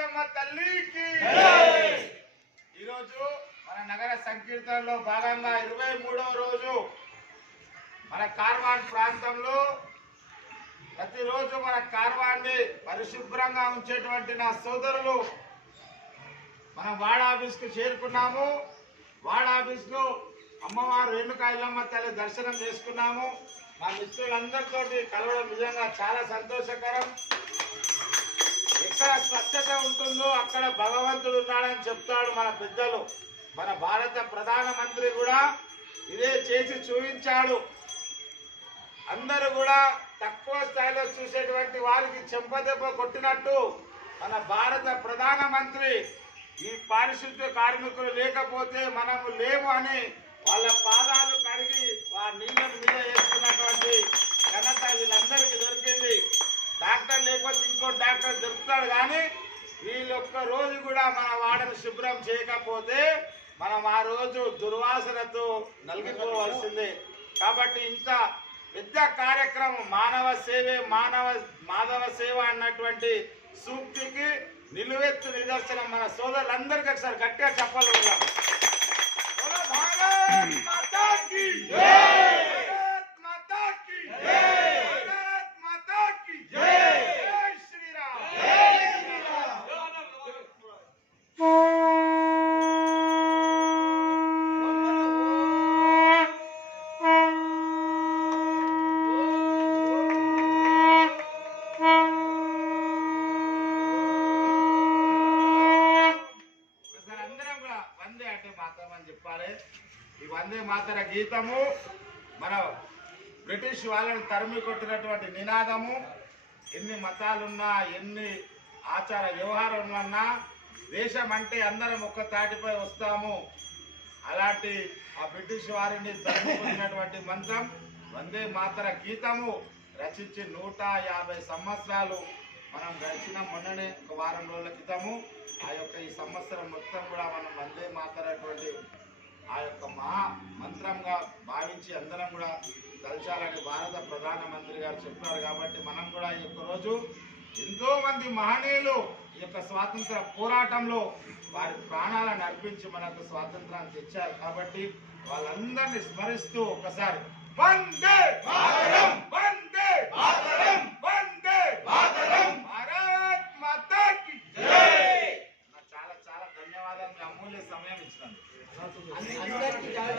ఐలమ్మ తల్లికి ఈరోజు మన నగర సంకీర్తనలో భాగంగా 23వ రోజు మన కార్వాన్ ప్రాంతంలో ప్రతిరోజు మన కార్వాన్ని పరిశుభ్రంగా ఉంచేటువంటి నా సోదరులు మనం వార్డ్ ఆఫీస్కు చేరుకున్నాము. వార్డ్ ఆఫీస్లో అమ్మవారు రేణుకా ఐలమ్మ తల్లి దర్శనం చేసుకున్నాము. మా మిత్రులందరితో కలవడం నిజంగా చాలా సంతోషకరం. ఎక్కడ స్వచ్ఛత ఉంటుందో అక్కడ భగవంతుడు ఉన్నాడని చెప్తాడు మన పెద్దలు. మన భారత ప్రధానమంత్రి కూడా ఇదే చేసి చూపించాడు. అందరూ కూడా తక్కువ స్థాయిలో చూసేటువంటి వారికి చెంపదెబ్బ కొట్టినట్టు మన భారత ప్రధానమంత్రి ఈ పారిశుద్ధ్య కార్మికులు లేకపోతే మనము లేము అని వాళ్ళ పాదాలు కడిగి ఆ నీళ్ళను మీద వేసుకున్నటువంటి ఘనత వీళ్ళందరికీ దొరికింది. డాక్టర్ లేకపోతే ఇంకో డాక్టర్ దొరుకుతాడు, కానీ వీళ్ళొక్క రోజు కూడా మన వాడను శుభ్రం చేయకపోతే మనం ఆ రోజు దుర్వాసనతో నలిగిపోవలసిందే. కాబట్టి ఇంత పెద్ద కార్యక్రమం మానవ సేవే మాధవ సేవ అన్నటువంటి సూక్తికి నిలువెత్తు నిదర్శనం మన సోదరులందరికీ ఒకసారి గట్టిగా చెప్పాలి. ఈ వందే మాతర గీతము మన బ్రిటిష్ వాళ్ళని తరిమి కొట్టినటువంటి నినాదము. ఎన్ని మతాలున్నా ఎన్ని ఆచార వ్యవహారాలున్నా దేశం అంటే అందరం ఒక్క తాటిపై వస్తాము. అలాంటి ఆ బ్రిటిష్ వారిని తరిమి కొట్టినటువంటి మంత్రం వందే మాతర గీతము రచించి 150 సంవత్సరాలు మనం గడిచిన మొన్ననే ఒక వారం రోజుల క్రితము ఈ సంవత్సరం మొత్తం కూడా మనం వందే మాతరటువంటి ఆ యొక్క మహా మంత్రంగా భావించి అందరం కూడా తలచాలని భారత ప్రధానమంత్రి గారు చెప్పారు. కాబట్టి మనం కూడా ఈ యొక్క రోజు ఎంతో మంది మహనీయులు ఈ యొక్క స్వాతంత్ర పోరాటంలో వారి ప్రాణాలను అర్పించి మనకు స్వాతంత్రాన్ని తెచ్చారు. కాబట్టి వాళ్ళందరినీ స్మరిస్తూ ఒకసారి వందే మాతరం.